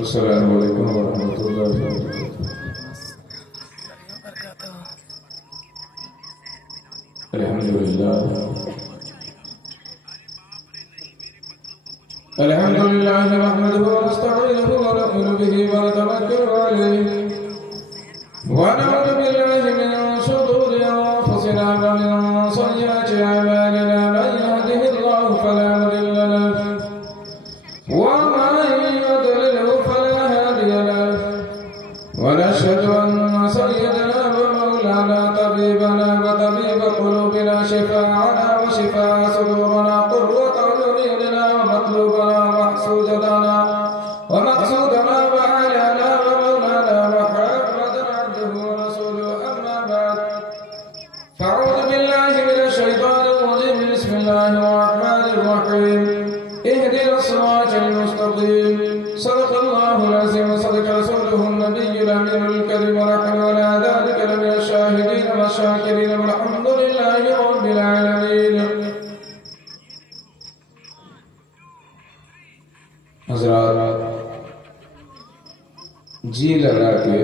السلام علیکم ورحمۃ اللہ وبرکاتہ۔ الحمد للہ نحمده ونستعینه ونؤمن به ونتوکل علیہ ونعوذ باللہ من شرور انفسنا ومن سیئات اعمالنا من يهده الله فلا مضل له ومن يضلل فلا هادي له ونشهد ان سيدنا ومولانا طبيبنا وطبيب قلوبنا شفاعنا وشفاء صدورنا قرة أعيننا ومطلوبنا ومحسودنا ومقصودنا وعلينا ومولانا محمدا عبده ورسوله أما بعد فأعوذ بالله من الشيطان الرجيم بسم الله الرحمن الرحيم اهدنا الصراط المستقيم صدق الله العظيم وصدق رسوله النبي الأمين الكريم ونحن على ذلك لمن الشاهدين والشاكرين والحمد لله رب العالمين۔ حضرات، جی لگا کے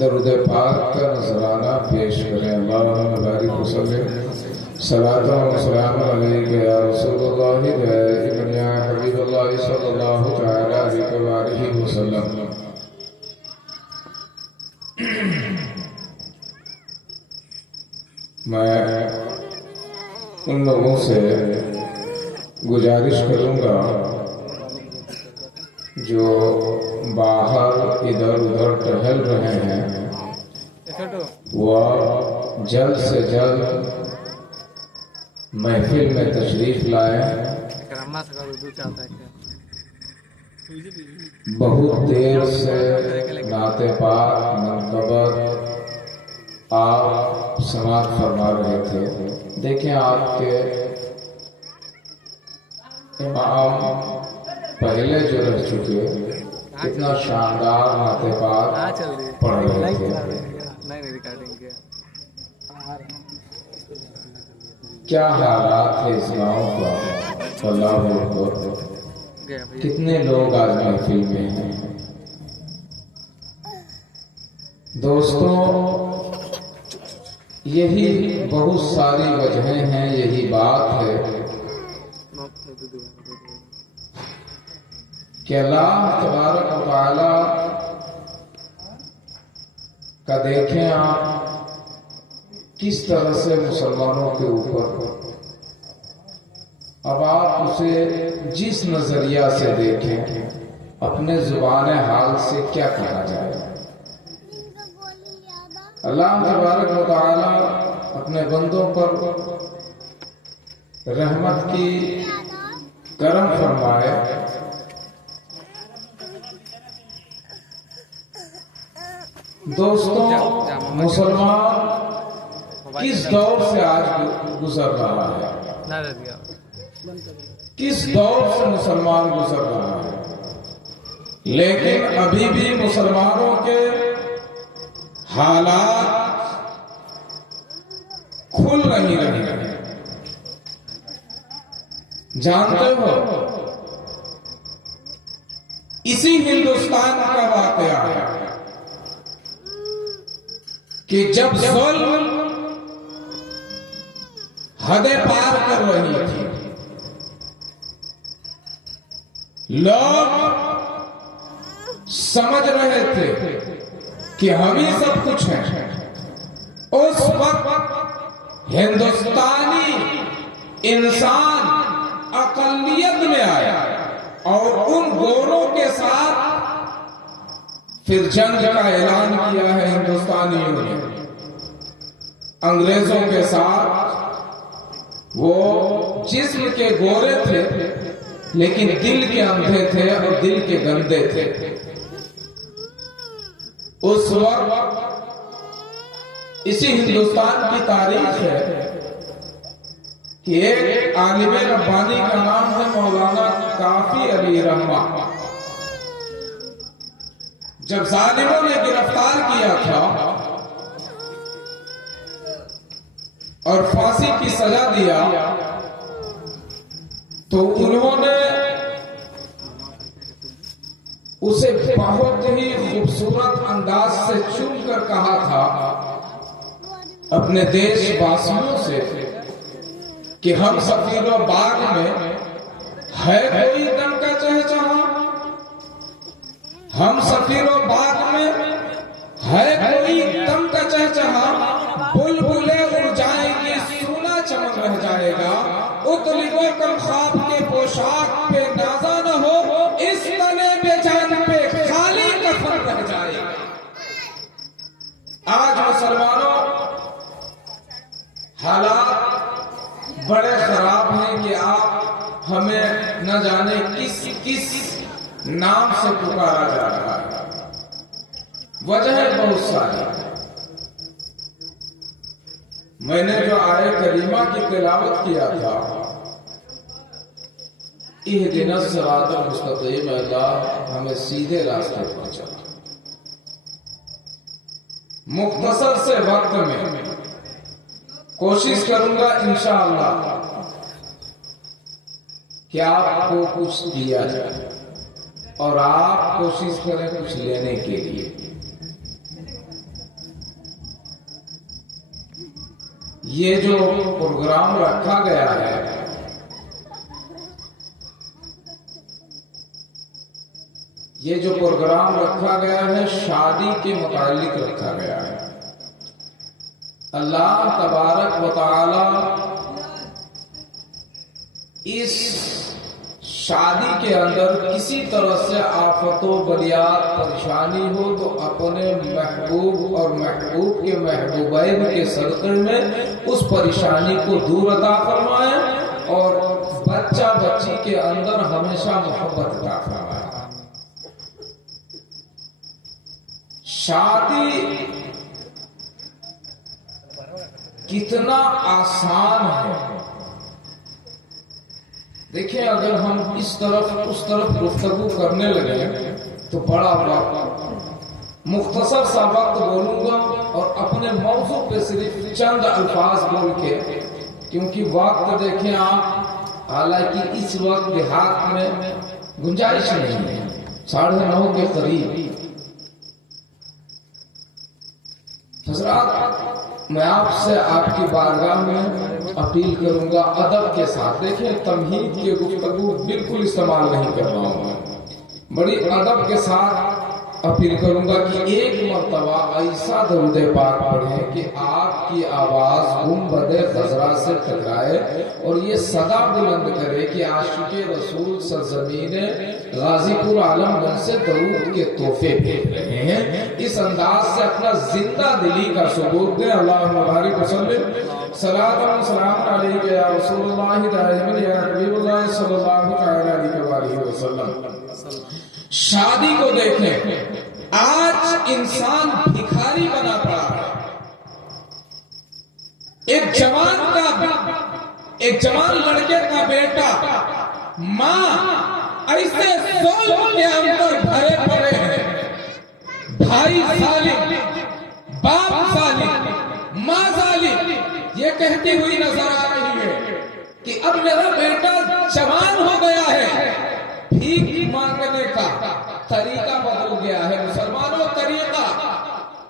درود پاک کا نذرانہ پیش کریں۔ اللہم بارک وسلم صلاۃ و سلام علیک یا رسول اللہ دائما یا حبیب اللہ صلی اللہ تعالی علیہ وآلہ وسلم۔ میں ان لوگوں سے گزارش کروں گا جو باہر ادھر ادھر ٹہل رہے ہیں، وہ جلد سے جلد محفل میں تشریف لائیں۔ بہت دیر سے نعت پاک منقبت آپ سماعت فرما رہے تھے۔ دیکھیں آپ کے امام پہلے جو رہ چکے کتنا شاندار نعت پاک پڑھ رہے تھے۔ کیا حالات ہے اس گاؤں کا، اللہ اکبر۔ کتنے لوگ آج محفل میں ہیں۔ دوستوں، یہی بہت ساری وجہیں ہیں، یہی بات ہے کہ اللہ تبارک و تعالی کا دیکھیں آپ کس طرح سے مسلمانوں کے اوپر، اب آپ اسے جس نظریہ سے دیکھیں، اپنے زبان حال سے کیا کہا جائے۔ اللہ تبارک و تعالی اپنے بندوں پر رحمت کی کرم فرمائے۔ دوستوں، مسلمان کس دور سے آج گزر رہا ہے، کس دور سے مسلمان گزر رہا ہے، لیکن ابھی بھی مسلمانوں کے حالات کھل نہیں رہے ہیں۔ جانتے ہو، اسی ہندوستان کا واقعہ ہے کہ جب ظلم حد پار کر رہی تھی، لوگ سمجھ رہے تھے کہ ہم ہی سب کچھ ہیں، اس وقت ہندوستانی انسان اقلیت میں آیا اور ان گوروں کے ساتھ پھر جنگ کا اعلان کیا ہے ہندوستانیوں نے انگریزوں کے ساتھ۔ وہ جسم کے گورے تھے لیکن دل کے اندھے تھے اور دل کے گندے تھے۔ اس وقت اسی ہندوستان کی تاریخ ہے کہ ایک عالم ربانی کا نام ہے مولانا کافی علی رحمہ۔ جب ظالموں نے گرفتار کیا تھا اور پھانسی کی سزا دیا تو انہوں نے اسے بہت ہی خوبصورت انداز سے چن کر کہا تھا اپنے دیش واسیوں سے کہ ہم سفیر و باغ میں ہے کوئی دم کا چہچہا، ہم سفیر و باغ میں ہے کوئی دم کا چہچہا، بلبلیں اڑ جائیں گی سونا چمک رہ جائے گا، اتلیو کم خواب کے پوشاک پہ نازا نہ ہو، اس تنے بے جان پہ خالی کفن رہ جائے گا۔ آج مسلمانوں حالات بڑے خراب ہیں کہ آپ ہمیں نہ جانے کس کس نام سے پکارا جا رہا ہے، وجہ بہت ساری۔ میں نے جو آیے کریمہ کی تلاوت کیا تھا، اہدنا الصراط المستقیم، اللہ ہمیں سیدھے راستے پر چلا۔ مختصر سے وقت میں کوشش کروں گا انشاءاللہ کہ آپ کو کچھ دیا جائے اور آپ کوشش کریں کچھ لینے کے لیے۔ یہ جو پروگرام رکھا گیا ہے، یہ جو پروگرام رکھا گیا ہے شادی کے متعلق رکھا گیا ہے۔ اللہ تبارک و تعالی اس شادی کے اندر کسی طرح سے آفت و بلیات پریشانی ہو تو اپنے محبوب اور محبوب کے محبوبین کے صدقے میں اس پریشانی کو دور عطا فرمائے اور بچہ بچی کے اندر ہمیشہ محبت عطا فرمائے۔ شادی کتنا آسان ہے، دیکھیں اگر ہم اس طرف اس طرف گفتگو کرنے لگے تو بڑا وقت، مختصر سا وقت بولوں گا اور اپنے موضوع پہ صرف چند الفاظ بول کے، کیونکہ وقت دیکھیں آپ، حالانکہ اس وقت دیہات میں گنجائش نہیں ہے، 9:30 کے قریب۔ حضرات میں آپ سے آپ کی بارگاہ میں اپیل کروں گا ادب کے ساتھ، دیکھیں تمہید کے گفتگو بالکل استعمال نہیں کر رہا ہوں، بڑی ادب کے ساتھ اپیل کروں گا کہ ایک مرتبہ ایسا درود پاک پڑھیں کہ آپ کی آواز گنبد خضرا سے ٹکرائے اور یہ صدا بلند کرے کہ عاشق رسول سرزمین غازی پور عالم گنج سے درود کے تحفے بھیج رہے ہیں۔ اس انداز سے اپنا زندہ دلی کا ثبوت دیں۔ اللہم بارک وسلم صلاۃ و سلام علیک یا رسول اللہ دائما یا حبیب اللہ صلی اللہ علیہ وسلم۔ شادی کو دیکھیں، آج انسان بھکاری بنا پڑا ہے۔ ایک جوان لڑکے کا بیٹا، ماں ایسے ظلم کے اندر بھرے پڑے ہیں، بھائی ظالم، باپ ظالم، ماں ظالم، یہ کہتی ہوئی نظر آ رہی ہے کہ اب میرا بیٹا جوان ہو گیا ہے، بھیک مانگنے کا طریقہ بدل گیا ہے۔ مسلمانوں طریقہ،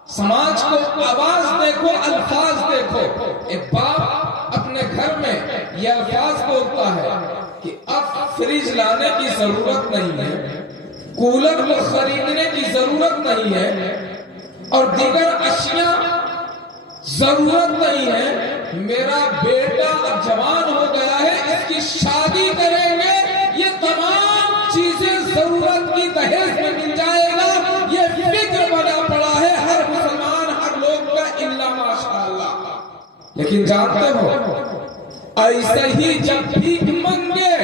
سماج کو آواز دیکھو، الفاظ دیکھو۔ ایک باپ اپنے گھر میں یہ الفاظ بولتا ہے کہ اب فریج لانے کی ضرورت نہیں ہے، کولر کو خریدنے کی ضرورت نہیں ہے اور دیگر اشیاء ضرورت نہیں ہے، میرا بیٹا اب جوان ہو گیا ہے، اس کی شادی کریں گے، یہ تمام چیزیں ضرورت کی دہیز میں مل جائے گا، یہ فکر بنا پڑا ہے ہر مسلمان، ہر لوگ کا، الا ماشاءاللہ۔ لیکن جانتے ہو ایسے ہی جب بھیک منگے،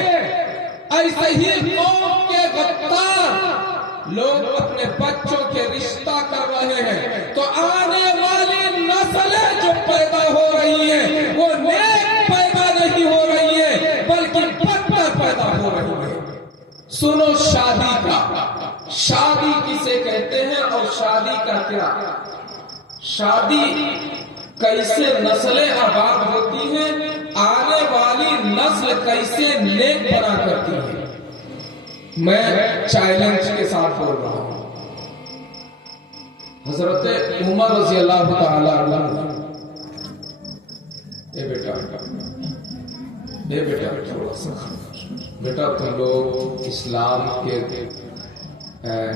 ایسے ہی قوم کے غدار لوگ اپنے بچوں کے رشتہ کر رہے ہیں، تو آنے والی نسلیں جو پیدا ہو رہی ہیں وہ نیک پیدا نہیں ہو رہی ہے بلکہ بدتر پیدا ہو رہی ہے۔ سنو شادی کا، شادی کسے کہتے ہیں اور شادی کا کیا، شادی کیسے نسلیں آباد ہوتی ہیں، آنے والی نسل کیسے نیک بنا کرتی ہے۔ میں چیلنج کے ساتھ بول رہا ہوں، حضرت عمر رضی اللہ تعالی عنہ، اے بیٹا تھوڑا سا بیٹا، تم لوگ اسلام کے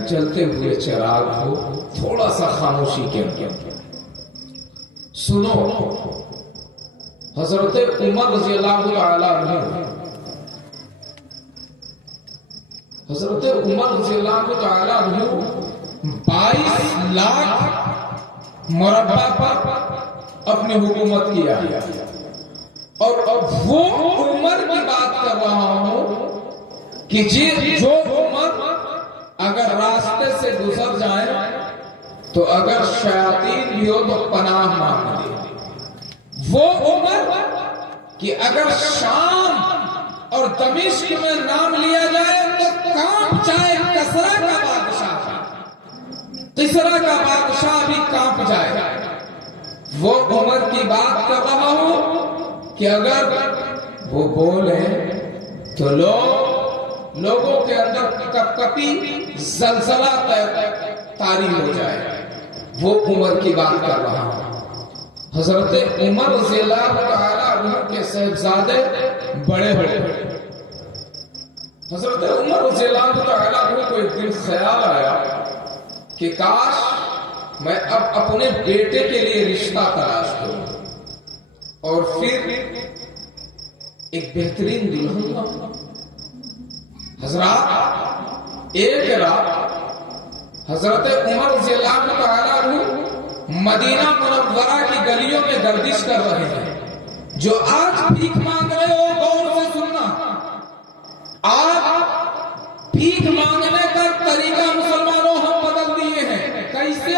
چلتے ہوئے چراغ ہو، تھوڑا سا خاموشی کے سنو۔ حضرت عمر رضی اللہ تعالی عنہ، حضرت عمر رضی اللہ تعالی عنہ 22 لاکھ مربع پر اپنی حکومت کیا، اور اب وہ عمر کی بات کر رہا ہوں کہ جو عمر اگر راستے سے گزر جائے تو اگر شیاطین بھی ہو تو پناہ مانگ لے، وہ عمر کہ اگر شام اور دمشق میں نام لیا جائے تو کانپ جائے کسرا کا بادشاہ، کسرا کا بادشاہ بھی کانپ جائے۔ وہ عمر کی بات کر رہا ہوں کہ اگر وہ بولے تو لوگوں کے اندر کپی زلزلہ طاری ہو جائے۔ وہ عمر کی بات کر رہا ہوں۔ حضرت عمر رضی اللہ تعالی عنہ کے صاحبزادے بڑے بڑے، حضرت عمر رضی اللہ تعالی عنہ کو ایک دن خیال آیا کہ کاش میں اب اپنے بیٹے کے لیے رشتہ تلاش کروں اور پھر ایک بہترین دلہن لاؤں۔ حضرات ایک رات حضرت عمر رضی اللہ تعالی عنہ مدینہ منورہ کی گلیوں میں گردش کر رہے ہیں۔ جو آج بھیک مانگ رہے ہو غور سے سننا، آج بھیک مانگنے کا طریقہ مسلمانوں ہم بدل دیے ہیں۔ کیسے؟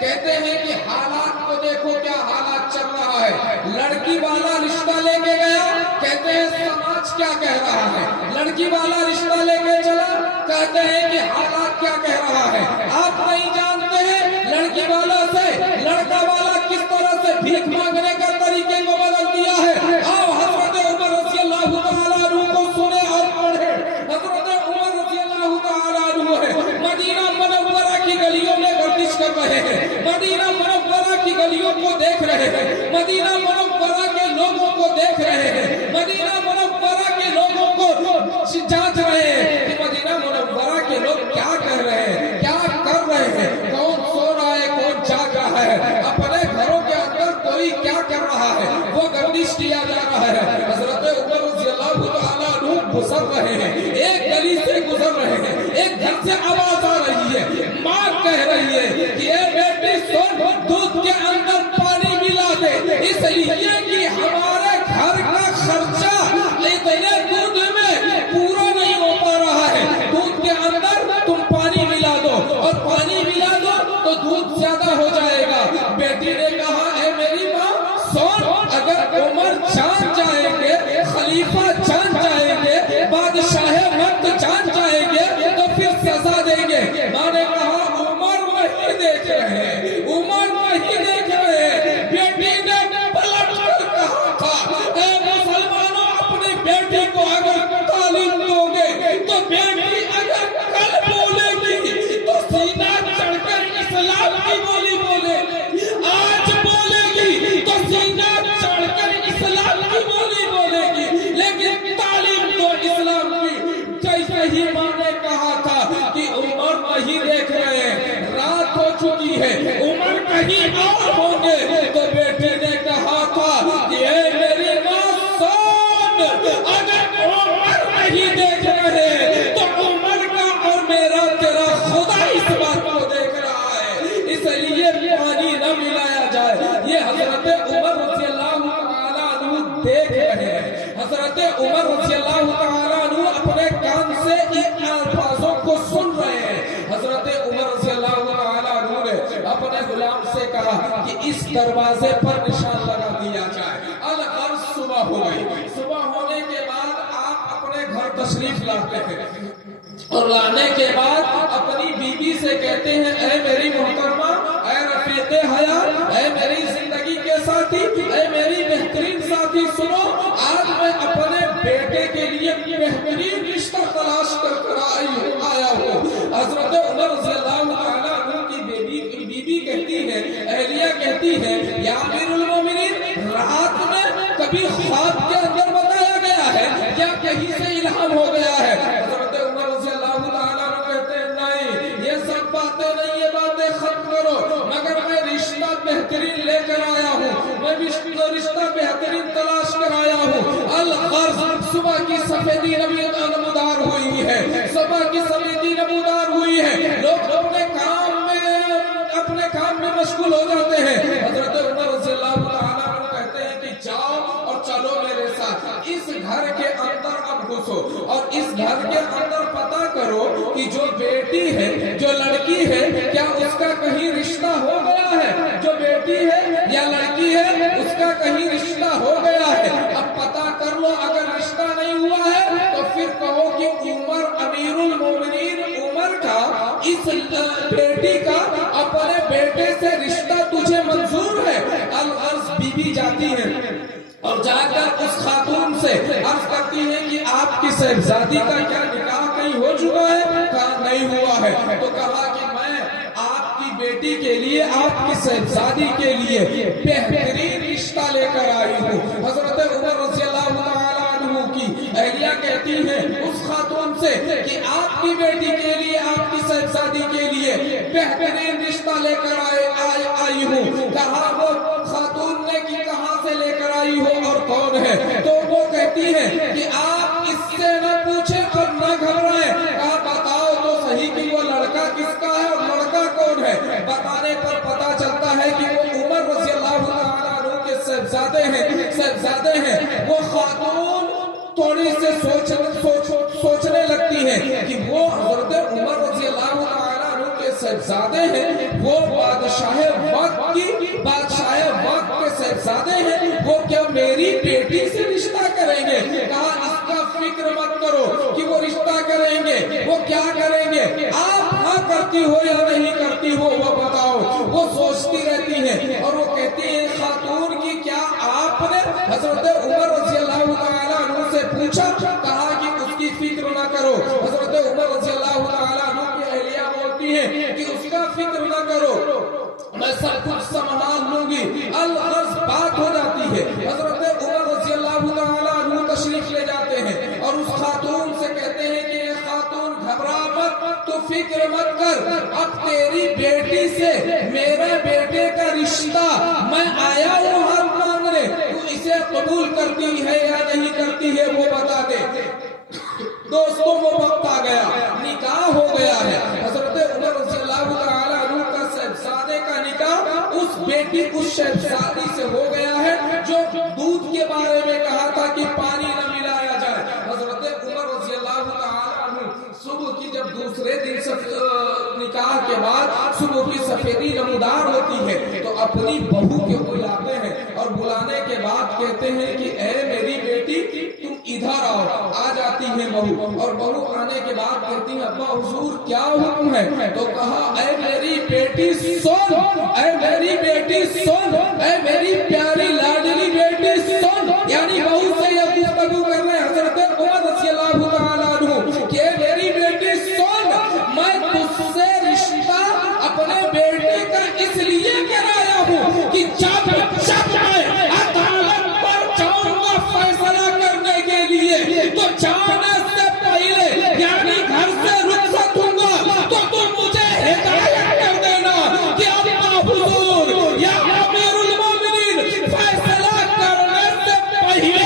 کہتے ہیں کہ حالات کو دیکھو کیا حالات چل رہا ہے۔ لڑکی والا رشتہ لے کے گیا، کہتے ہیں سماج کیا کہہ رہا ہے۔ لڑکی والا رشتہ لے کے چلا، کہتے ہیں کہ حالات کیا کہہ رہا ہے۔ آپ نہیں جانتے ہیں لڑکی والا سے لڑکا والا کس طرح سے بھیک مانگنے کا طریقے کو بدل دیا ہے۔ آؤ حضرت عمر رضی اللہ تعالی عنہ کو سنے اور پڑھے۔ حضرت عمر رضی اللہ تعالی عنہ ہے مدینہ منورہ کی گلیوں میں گردش کر رہے ہیں، مدینہ منورہ کی گلیوں کو دیکھ رہے ہیں، مدینہ منورہ کے لوگوں کو دیکھ رہے ہیں، مدینہ منورہ کے لوگوں کو جانچ رہے ہیں کہ مدینہ منورہ کے لوگ کیا کہہ رہے ہیں، کیا کر رہے ہیں، کون سو رہا ہے، کون جاگ رہا ہے، اپنے گھروں کے اندر کوئی کیا کر رہا ہے، وہ گردش کیا جا رہا ہے۔ حضرت عمر رضی اللہ تعالیٰ عنہ گزر رہے ہیں، ایک گلی سے گزر رہے ہیں، ایک گھر سے آواز آ رہی ہے، ماں کہہ رہی ہے کہ اے بیٹی سن، دودھ کے اندر پانی ملا دے، اس لیے کہ ہمارے گھر کا خرچہ اتنے دودھ میں پورا نہیں ہو پا رہا ہے، دودھ کے اندر تم پانی ملا دو، اور پانی ملا دو تو دودھ زیادہ ہو جائے گا۔ بیٹی نے کہا اے میری ماں سن، اگر عمر جان جائیں گے، خلیفہ جان جائیں گے، بادشاہ وقت جان جائیں گے تو پھر سزا دیں گے۔ ماں نے کہا عمر وہی دیکھ رہے ہیں، عمر وہی دیکھ رہے ہیں۔ بیٹی نے پلٹ کر کہا تھا اے مسلمانوں، اپنی بیٹی کو اگر تعلیم دو گے تو بیٹی اگر کل بولے گی تو سینہ چڑھ کر اسلام کی بولی بولے، آج بولے گی تو سینہ چڑھ کر اسلام کی بولی بولے گی، لیکن تعلیم دو اسلام کی۔ جیسے ہی ماں نے کہا تھا کہ عمر وہی دیکھ رہے ہیں، رات ہو چکی ہے، عمر کہیں اور ہوں گے، تو بیٹی نے کہا تھا کہ اے میری ماں سن، اگر عمر نہیں دیکھ رہے تو عمر کا اور میرا تیرا خدا اس بات کو دیکھ رہا ہے، اس لیے پانی نہ ملایا جائے۔ یہ حضرت عمر رضی اللہ تعالیٰ عنہ دیکھ رہے ہیں۔ حضرت عمر رضی اللہ تعالیٰ عنہ اپنے کان سے ان الفاظوں کو سن رہے ہیں۔ حضرت عمر رضی اللہ تعالیٰ عنہ نے اپنے غلام سے کہا کہ اس دروازے پر نشان لگا دیا جائے۔ الغرض صبح ہو گئی، صبح ہونے کے بعد آپ اپنے گھر تشریف لاتے ہیں، اور لانے کے بعد اپنی بیوی سے کہتے ہیں اے میری محترمہ، اے رفیق حیات، اے میری زندگی کے ساتھی، اے میری بہترین ساتھی، سنو آج میں اپنے بیٹے کے لیے بہترین رشتہ تلاش کر آیا ہوں۔ حضرت عمر رضی اللہ تعالیٰ عنہ کی بیوی سے الہام ہو گیا ہے. حضرت عمر رضی اللہ تعالیٰ عنہ کہتے ہیں نہیں یہ سب باتیں نہیں, یہ باتیں ختم کرو, مگر میں رشتہ بہترین لے کر آیا ہوں, میں رشتہ بہترین تلاش کر آیا ہوں. الغرض صبح کی سفیدی نمودار ہوئی ہے, صبح کی سفیدی نمودار ہوئی ہے, لوگ اپنے کام میں مشغول ہو جاتے ہیں. حضرت عمر رضی اللہ تعالیٰ عنہ کہتے ہیں کہ جاؤ اور چلو میرے ساتھ, اس گھر کے اندر اب گھسو اور اس گھر کے اندر پتا کرو کہ جو بیٹی ہے, جو لڑکی ہے, کیا اس کا کہیں رشتہ ہو گیا ہے, جو بیٹی ہے یا لڑکی ہے اس کا کہیں رشتہ ہو گیا ہے. اب پتا کر لو, اگر رشتہ نہیں ہوا ہے تو پھر کہو کہ عمر امیر المومنین عمر کا اس بیٹی کا اپنے بیٹے سے رشتہ تجھے منظور ہے. الغرض بی جاتی ہے اور جا کر اس خاتون سے عرض کرتی ہے کہ آپ کی صاحبزادی کا کیا نکاح کہیں ہو چکا ہے؟ کہا نہیں ہوا ہے. تو کہا کہ میں آپ کی بیٹی کے لیے, آپ کی صاحبزادی کے لیے بہترین رشتہ لے کر آئی ہوں. حضرت عمر رضی اللہ تعالیٰ عنہ کی اہلیہ کہتی ہے اس خاتون سے کہ آپ کی بیٹی کے لیے, آپ کی صاحبزادی کے لیے بہترین رشتہ لے کر آئی ہوں. کہا وہ خاتون نے کہ کہاں سے لے کر آئی ہو اور کون ہے؟ تو وہ کہتی ہے کہ آپ اس سے نہ پوچھیں اور نہ گھبرائیں. کہا بتاؤ تو صحیح کہ وہ لڑکا کس کا ہے اور لڑکا کون ہے. بتانے پر پتا چلتا ہے کہ وہ عمر رضی اللہ تعالیٰ عنہ کے صاحبزادے ہیں. وہ خاتون تھوڑی سے سوچنے لگتی ہے کہ وہ حضرت عمر رضی اللہ تعالیٰ عنہ کے صاحبزادے ہیں, وہ بادشاہ وقت کے صاحبزادے ہیں, وہ کیا میری بیٹی سے رشتہ کریں گے؟ کہا اس کا فکر مت کرو کہ وہ رشتہ کریں گے, وہ کیا کریں گے, آپ ہاں کرتی ہو یا نہیں کرتی ہو وہ بتاؤ. وہ سوچتی رہتی ہیں اور وہ کہتی ہے خاتون کی کیا آپ نے حضرت عمر رضی اللہ تعالیٰ عنہ سے پوچھا؟ کہا کہ اس کی فکر نہ کرو. حضرت عمر رضی اللہ تعالیٰ عنہ کی اہلیہ بولتی ہے کہ اس کا فکر نہ کرو, میں سب کچھ سنبھال لوں گی. الغرض بات ہو جاتی ہے. حضرت عمر رضی اللہ تعالیٰ عنہ تشریف لے جاتے ہیں اور اس خاتون سے کہتے ہیں کہ یہ خاتون گھبرا مت, تو فکر مت کر, اب تیری بیٹی سے میرے بیٹے کا رشتہ میں آیا ہوں ہاتھ مانگنے, تو اسے قبول کرتی ہے یا نہیں کرتی ہے وہ بتا دے. دوستوں وہ وقت آ گیا, نکاح ہو گیا ہے. حضرت عمر رضی اللہ تعالیٰ عنہ کا صاحبزادے کا نکاح اس بیٹی اس صاحبزادی سے ہو گیا ہے جو دودھ کے بارے میں کہا تھا کہ پانی نہ ملایا جائے. حضرت عمر رضی اللہ تعالیٰ عنہ صبح کی جب دوسرے دن نکاح کے بعد صبح کی سفیدی نمودار ہوتی ہے تو اپنی بہو کے بلاتے ہیں اور بلانے کے بعد کہتے ہیں کہ اے میری بیٹی تم ادھر آؤ. آ جاتی ہے بہو, اور بہو آنے کے بعد کہتی ہے ابا حضور کیا حکم ہے؟ تو کہا اے میری بیٹی سن, اے میری بیٹی سن, اے میری پیاری لاڈلی بیٹی سن. یعنی بہو سے یہ گفتگو کر رہے ہیں حضرت عمر رضی اللہ تعالیٰ عنہ کہ میری بیٹی سن, میں تجھ سے رشتہ اپنے بیٹے کا اس لیے کرایا ہوں کہ جب میں عدالت پر جاؤں گا فیصلہ کرنے کے لیے تو جانے سے پہلے یعنی گھر سے رخصت ہوں گا تو تم مجھے ہدایت کر دینا کہ ابا حضور یا امیر المومنین فیصلہ کرنے سے پہلے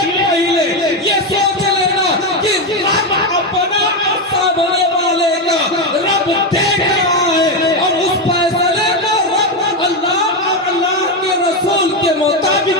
یہ سوچ لینا کہ رب اپنا سامنے والے کا رب دیکھ رہا ہے اور اس فیصلے کو رب اللہ اور اللہ کے رسول کے مطابق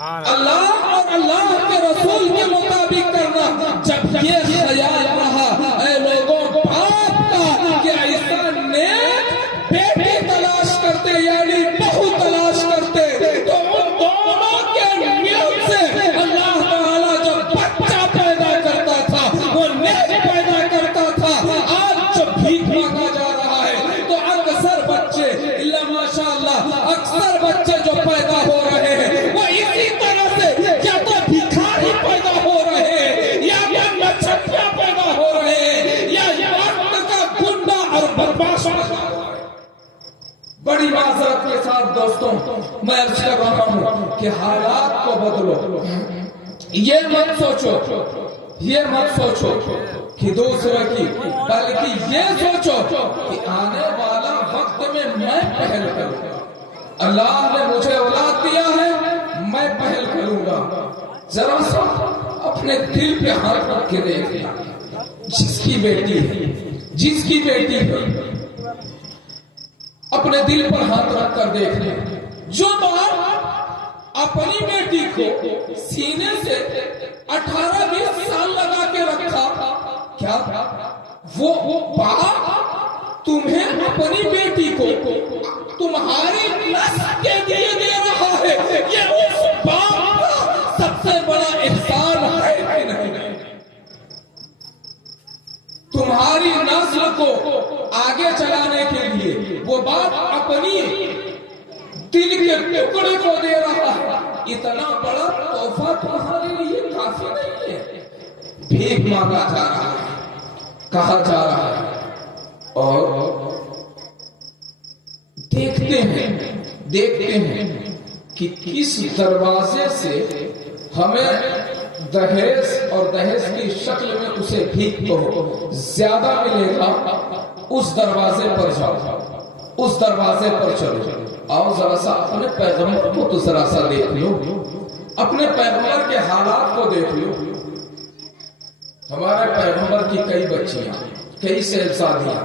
اللہ اور اللہ کے رسول کے مطابق کرنا. جب یہ خیال رہا اے لوگوں باپ کا کہ ایسا نیک بیٹی تلاش کرتے یعنی بہو تلاش کرتے تو ان دونوں کے مل سے اللہ تعالیٰ جب بچہ پیدا کرتا تھا وہ نیک پیدا کرتا تھا. آج جب بھیک مانگا جا رہا ہے تو اکثر بچے اللہ ماشاء اللہ اکثر بچے جو پیدا ہو رہے ہیں وہ اسی طرح سے یا تو بھکاری پیدا ہو رہے ہیں یا مچھلیاں پیدا ہو رہے ہیں یا وقت کا گنڈا اور بدماش پیدا ہو رہا ہے. بڑی معذرت کے ساتھ دوستوں میں عرض کر رہا ہوں کہ حالات کو بدلو, یہ مت سوچو کہ دوسرے کی، بلکہ یہ سوچو کہ آنے والا وقت میں پہل کروں گا۔ اللہ نے مجھے اولاد دیا ہے، میں پہل کروں گا۔ ذرا سا اپنے دل پہ ہاتھ رکھ کے دیکھنا، جس کی بیٹی ہے اپنے دل پر ہاتھ رکھ کر دیکھنا، جو باپ اپنی بیٹی کو سینے سے 18-20 سال لگا کے رکھا، کیا وہ باپ تمہیں اپنی بیٹی کو تمہاری نسل کے لیے دے رہا ہے؟ یہ اس باپ کا سب سے بڑا احسان ہے کہ نہیں؟ تمہاری نسل کو آگے چلانے کے لیے وہ باپ اپنی دل کے ٹکڑے کو دے رہا ہے۔ اتنا بڑا تحفہ تمہارے لیے کافی نہیں ہے؟ بھیک مانگا جا رہا ہے، کہا جا رہا ہے، اور دیکھتے ہیں کہ کس دروازے سے ہمیں دہیز اور دہیز کی شکل میں اسے بھیک کو زیادہ ملے گا، اس دروازے پر چلو۔ آؤ ذرا سا اپنے پیغمبر کو تو ذرا سا دیکھ لو، اپنے پیغمبر کے حالات کو دیکھ لو۔ ہمارے پیغمبر کی کئی بچیاں، کئی صاحبزادیاں،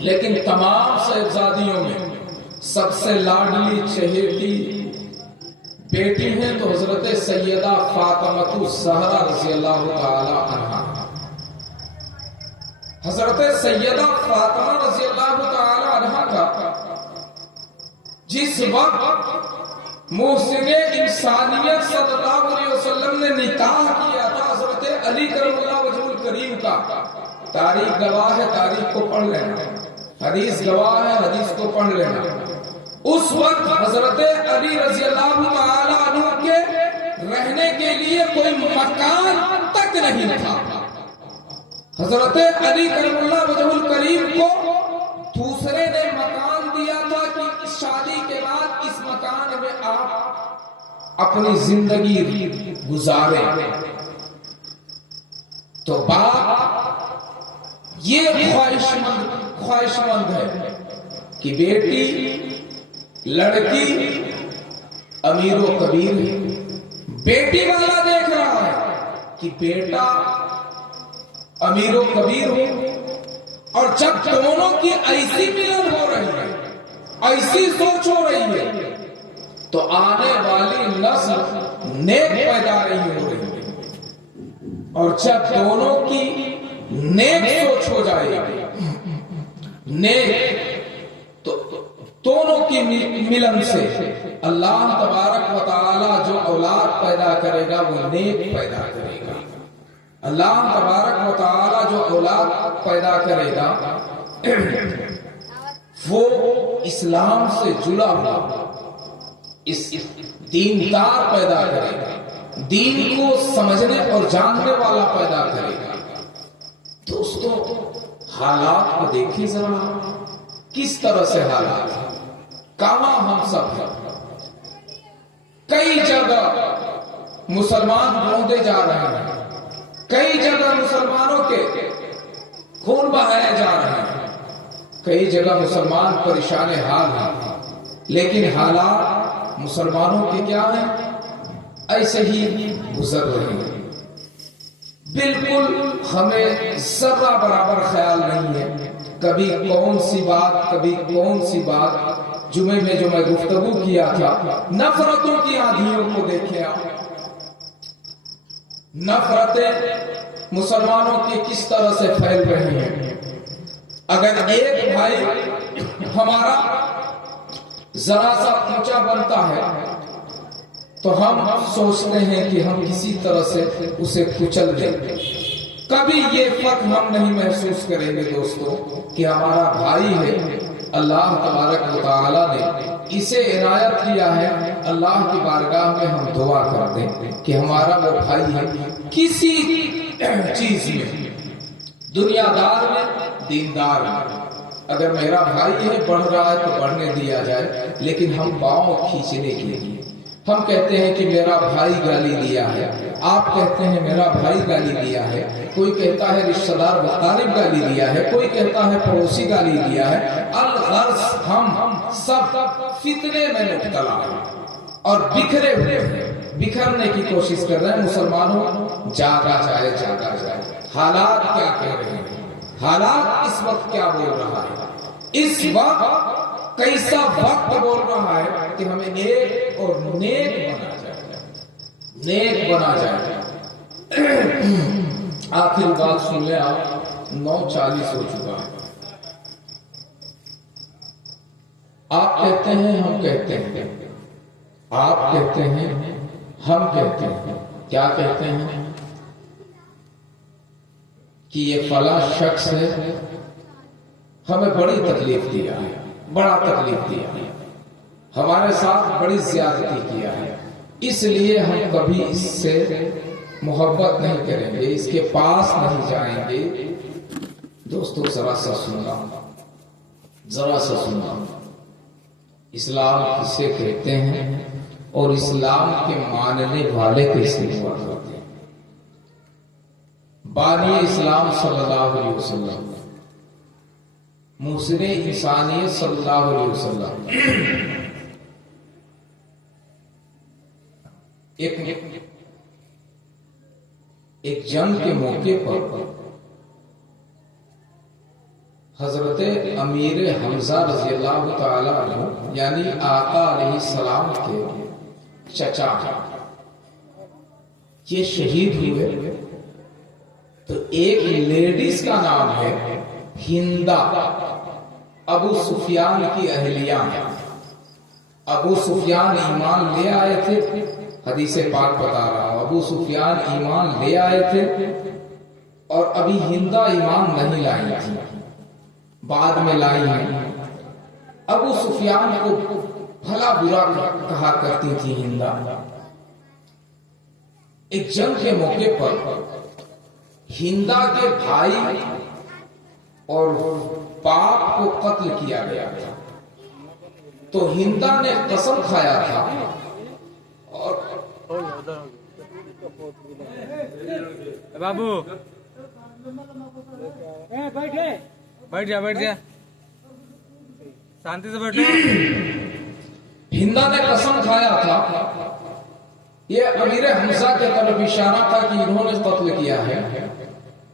لیکن تمام صاحبزادیوں میں سب سے لاڈلی چہیتی بیٹی ہیں تو حضرت سیدہ فاطمہ الزہرا رضی اللہ تعالی عنہا۔ حضرت سیدہ فاطمہ رضی اللہ تعالی عنہا کا جس وقت محسن انسانیت صلی اللہ علیہ وسلم نے نکاح کیا تھا حضرت علی کرم اللہ وجہ الکریم کا، تاریخ گواہ ہے، تاریخ کو پڑھ لینا، حدیث گواہ ہے، حدیث کو پڑھ لینا۔ اس وقت حضرت علی رضی اللہ تعالی عنہ کے رہنے کے لیے کوئی مکان تک نہیں تھا۔ حضرت علی کرم اللہ وجہ الکریم کو دوسرے نے مکان دیا تھا کہ اس شادی کے بعد اس مکان میں آپ اپنی زندگی گزاریں۔ تو باپ یہ خواہش مند ہے کہ بیٹی لڑکی امیر و کبیر ہے، بیٹی والا دیکھ رہا ہے کہ بیٹا امیر و کبیر ہو، اور جب دونوں کی ایسی ملن ہو رہی ہے، ایسی سوچ ہو رہی ہے، تو آنے والی نسل نیک پیدا نہیں ہو رہی ہے۔ اور جب دونوں کی نیک سوچ ہو جائے نیک، تو دونوں کی ملن سے اللہ تبارک و تعالی جو اولاد پیدا کرے گا وہ نیک پیدا کرے گا۔ اللہ تبارک و تعالی جو اولاد پیدا کرے گا وہ اسلام سے جڑا ہوا اس دیندار پیدا کرے گا، دین کو سمجھنے اور جاننے والا پیدا کرے گا۔ دوستو حالات کو دیکھیں ذرا، کس طرح سے حالات ہیں، کہاں ہم سب ہیں۔ کئی جگہ مسلمان روندے جا رہے ہیں، کئی جگہ مسلمانوں کے خون بہائے جا رہے ہیں، کئی جگہ مسلمان پریشان حال ہیں، لیکن حالات مسلمانوں کے کیا ہیں؟ ایسے ہی گزر رہے ہیں۔ بالکل ہمیں ذرہ برابر خیال نہیں ہے، کبھی کون سی بات جمعے میں جو میں گفتگو کیا تھا، نفرتوں کی آندھیوں کو دیکھیں آپ، نفرتیں مسلمانوں کی کس طرح سے پھیل رہی ہیں۔ اگر ایک بھائی ہمارا ذرا سا اونچا بنتا ہے تو ہم سوچتے ہیں کہ ہم کسی طرح سے اسے کچل دیں۔ کبھی یہ فرق ہم نہیں محسوس کریں گے دوستو کہ ہمارا بھائی ہے، اللہ تبارک و تعالی نے اسے عنایت کیا ہے۔ اللہ کی بارگاہ میں ہم دعا کر دیں کہ ہمارا وہ بھائی ہے، کسی چیز میں، دنیا دار میں، دیندار میں، اگر میرا بھائی ہے بڑھ رہا ہے تو بڑھنے دیا جائے، لیکن ہم پاؤں کھینچنے کے لیے، ہم کہتے ہیں کہ میرا بھائی گالی دیا ہے، آپ کہتے ہیں میرا بھائی گالی دیا ہے، کوئی کہتا ہے رشتہ دار مقارب گالی دیا ہے، کوئی کہتا ہے پڑوسی گالی دیا ہے۔ الغرض ہم سب فتنے میں مبتلا ہیں اور بکھرے ہوئے ہیں، بکھرنے کی کوشش کر رہے ہیں۔ مسلمانوں جاگا جائے، جاگا جائے۔ حالات کیا کہہ رہے ہیں، حالات اس وقت کیا بول رہا ہے، اس وقت کیسا وقت بول رہا ہے کہ ہمیں ایک اور نیک بنا جائے، نیک بنا جائے۔ آخر بات سن لیں آپ، 9:40 ہو چکا ہے۔ آپ کہتے ہیں ہم کہتے ہیں، آپ کہتے ہیں ہم کہتے ہیں، کیا کہتے ہیں کہ یہ فلاں شخص ہے، ہمیں بڑی تکلیف دیا ہے، بڑا تکلیف دیا ہے، ہمارے ساتھ بڑی زیادتی کیا ہے، اس لیے ہم کبھی اس سے محبت نہیں کریں گے، اس کے پاس نہیں جائیں گے۔ دوستو ذرا سا سننا، ذرا سا سننا، اسلام کسے کہتے ہیں اور اسلام کے ماننے والے کیسے ہوا کرتے ہیں؟ بانی اسلام صلی اللہ علیہ وسلم، محسن انسانیت صلی اللہ علیہ وسلم ایک جنگ کے موقع پر حضرت امیر حمزہ رضی اللہ تعالی عنہ یعنی آقا علیہ السلام کے چچا یہ شہید ہوئے، تو ایک لیڈیز کا نام ہے ہندہ، ابو سفیان کی اہلیہ ہے۔ ابو سفیان ایمان لے آئے تھے، حدیث پاک بتا رہا ہوں، ابو سفیان ایمان لے آئے تھے اور ابھی ہندہ ایمان نہیں لائی تھی، بعد میں لائی ہیں۔ ابو سفیان کو بھلا برا کہا کرتی تھی ہندہ۔ ایک جنگ کے موقع پر ہندہ کے بھائی اور باپ کو قتل کیا گیا تھا، تو ہندہ نے قسم کھایا تھا اور بابو بیٹھ جا شانتی سے بیٹھو۔ ہندہ نے قسم کھایا تھا، یہ امیر حمزہ کے طرف اشارہ تھا کہ انہوں نے قتل کیا ہے،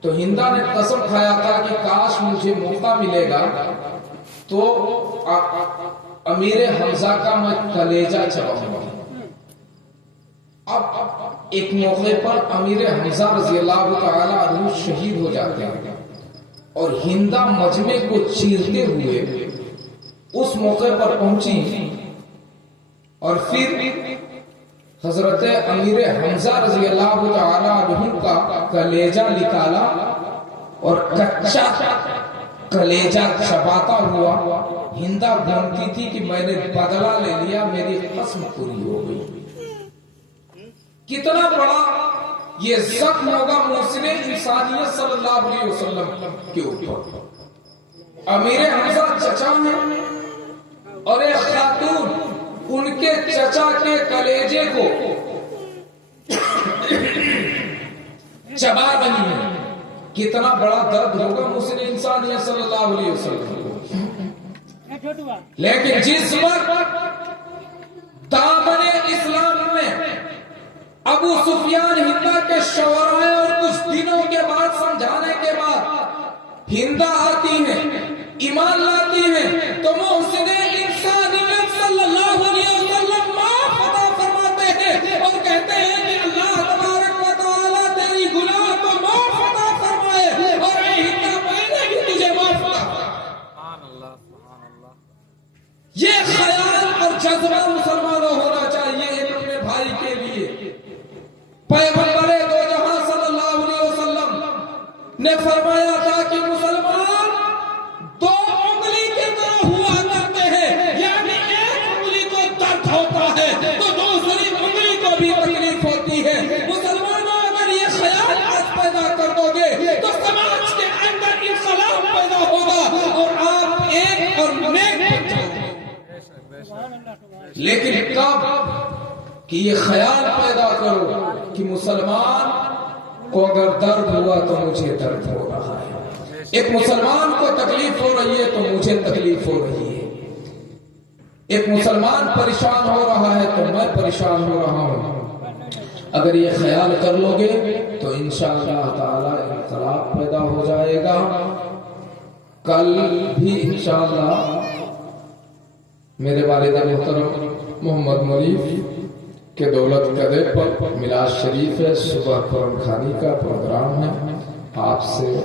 تو ہندہ نے قسم کھایا تھا کہ کاش مجھے موقع ملے گا تو امیر حمزہ کا میں کلیجہ چباؤں گا۔ اب ایک موقع پر امیر حمزہ رضی اللہ تعالی عنہ شہید ہو جاتے ہیں اور ہندہ مجمع کو چیرتے ہوئے اس موقع پر پہنچی اور پھر حضرت امیر حمزہ رضی اللہ تعالی عنہ کا کلیجہ نکالا اور کچا کلیجہ چباتا ہوا ہندہ بھونتی تھی کہ میں نے بدلہ لے لیا، میری قسم پوری ہو گئی۔ کتنا بڑا یہ زخم ہوگا محسن انسانیت صلی اللہ علیہ وسلم کے اوپر۔ امیر حمزہ چچا ہیں اور ایک خاتون ان کے چچا کے کلیجے کو چبا رہی ہے، کتنا بڑا درد ہوگا محسن انسانیت صلی اللہ علیہ وسلم کو۔ لیکن جس وقت دامن اسلام میں ابو سفیان ہندہ کے شورائے اور کچھ دنوں کے بعد سمجھانے کے بعد ہندہ آتی ہیں، ایمان لاتی ہیں، تو محسن انسانیت صلی اللہ علیہ وسلم معاف عطا فرماتے ہیں اور کہتے ہیں کہ اللہ تبارک و تعالیٰ تیری گناہ کو معاف عطا فرمائے اور اے ہندہ میں نے بھی تجھے معاف عطا فرمائے۔ یہ خیال اور جذبہ مسلمانوں ہونا چاہیے ایک اپنے بھائی کے لیے۔ پیغمبر دو جہاں صلی اللہ علیہ وسلم نے فرمایا تھا کہ مسلمان دو انگلی کی طرح ہوا کرتے ہیں، یعنی ایک انگلی کو درد ہوتا ہے تو دوسری انگلی کو بھی تکلیف ہوتی ہے۔ مسلمانوں اگر یہ خیال آج پیدا کر دو گے تو سماج کے اندر انقلاب پیدا ہوگا اور آپ ایک اور نیک بن جاؤ گے۔ لیکن کب کہ یہ خیال پیدا کرو کہ مسلمان کو اگر درد ہوا تو مجھے درد ہو رہا ہے، ایک مسلمان کو تکلیف ہو رہی ہے تو مجھے تکلیف ہو رہی ہے، ایک مسلمان پریشان ہو رہا ہے تو میں پریشان ہو رہا ہوں۔ اگر یہ خیال کر لو گے تو انشاءاللہ تعالی انقلاب پیدا ہو جائے گا۔ کل بھی انشاءاللہ میرے والد محترم محمد مریف کے دولت قدے پر میلاد شریف ہے، صبح قرآن خوانی کا پروگرام ہے۔ آپ سے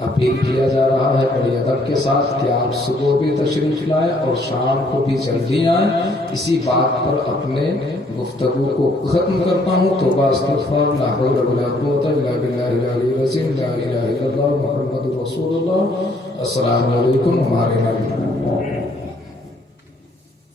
اپیل کیا جا رہا ہے بڑی ادب کے ساتھ کہ آپ صبح بھی تشریف لائیں اور شام کو بھی جلدی آئیں۔ اسی بات پر اپنے گفتگو کو ختم کرتا ہوں۔ توبہ استغفار، لا حول ولا قوت الا باللہ العلی العظیم، لا الہ الا اللہ محمد رسول اللہ۔ السلام علیکم ہمارے نبی